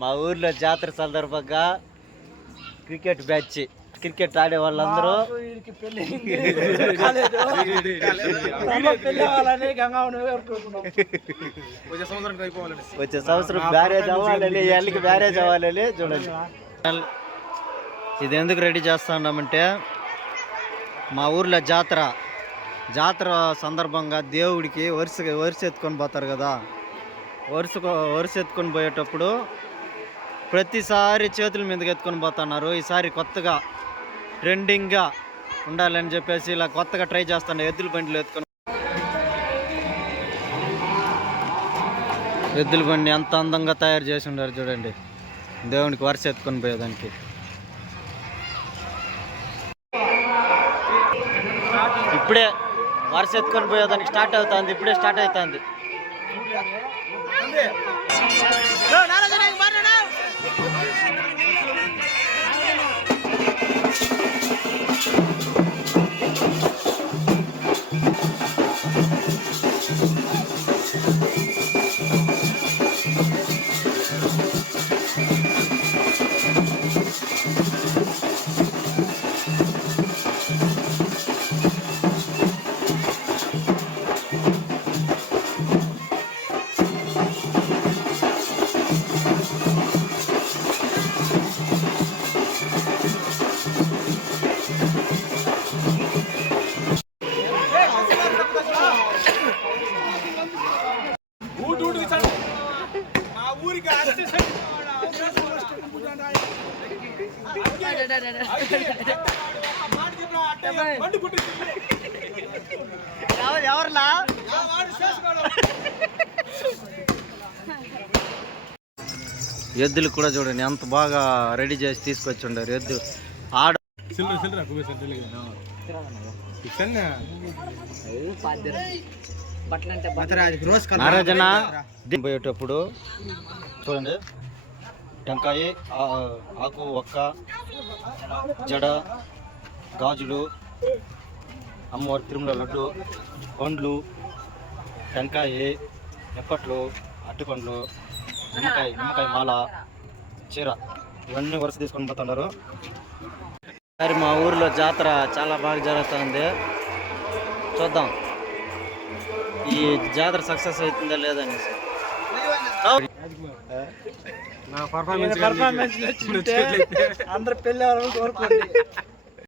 మా ఊర్లో జాతర సందర్భంగా క్రికెట్ బ్యాచ్, క్రికెట్ ఆడే వాళ్ళందరూ వచ్చే సంవత్సరం బ్యారేజ్ అవ్వాలని, ఏళ్ళకి బ్యారేజ్ అవ్వాలని చూడండి. ఇది ఎందుకు రెడీ చేస్తా ఉన్నామంటే, మా ఊర్లో జాతర సందర్భంగా దేవుడికి వరుస ఎత్తుకొని పోతారు కదా. వరుస ఎత్తుకొని పోయేటప్పుడు ప్రతిసారి చేతుల మీదకి ఎత్తుకొని పోతున్నారు. ఈసారి కొత్తగా ట్రెండింగ్గా ఉండాలని చెప్పేసి ఇలా కొత్తగా ట్రై చేస్తాను. ఎద్దుల బండి ఎంత అందంగా తయారు చేసి ఉండారు చూడండి, దేవునికి వరుస ఎత్తుకొని పోయేదానికి. ఇప్పుడే వరుస ఎత్తుకొని పోయేదానికి స్టార్ట్ అవుతుంది, ఇప్పుడే స్టార్ట్ అవుతుంది. ఎవర్లా ఎద్దులు కూడా చూడండి ఎంత బాగా రెడీ చేసి తీసుకొచ్చి ఉండారు. ఎద్దు ఆడ నారాజన పోయేటప్పుడు చూడండి, టెంకాయ, ఆకు, ఒక్క, జడ, గాజులు, అమ్మవారి తిరుమల లడ్డు, పండ్లు, టెంకాయ, నిప్పట్లు, అట్టిపండ్లు, నిమ్మకాయ మాల, చీర, ఇవన్నీ వరుస తీసుకొని పోతున్నారు. మరి మా ఊర్లో జాతర చాలా బాగా జరుగుతుంది. చూద్దాం ఈ జాతర సక్సెస్ అవుతుందా లేదనేసి. నా పర్ఫార్మెన్స్ అందరు పెళ్ళి కోరుకోండి.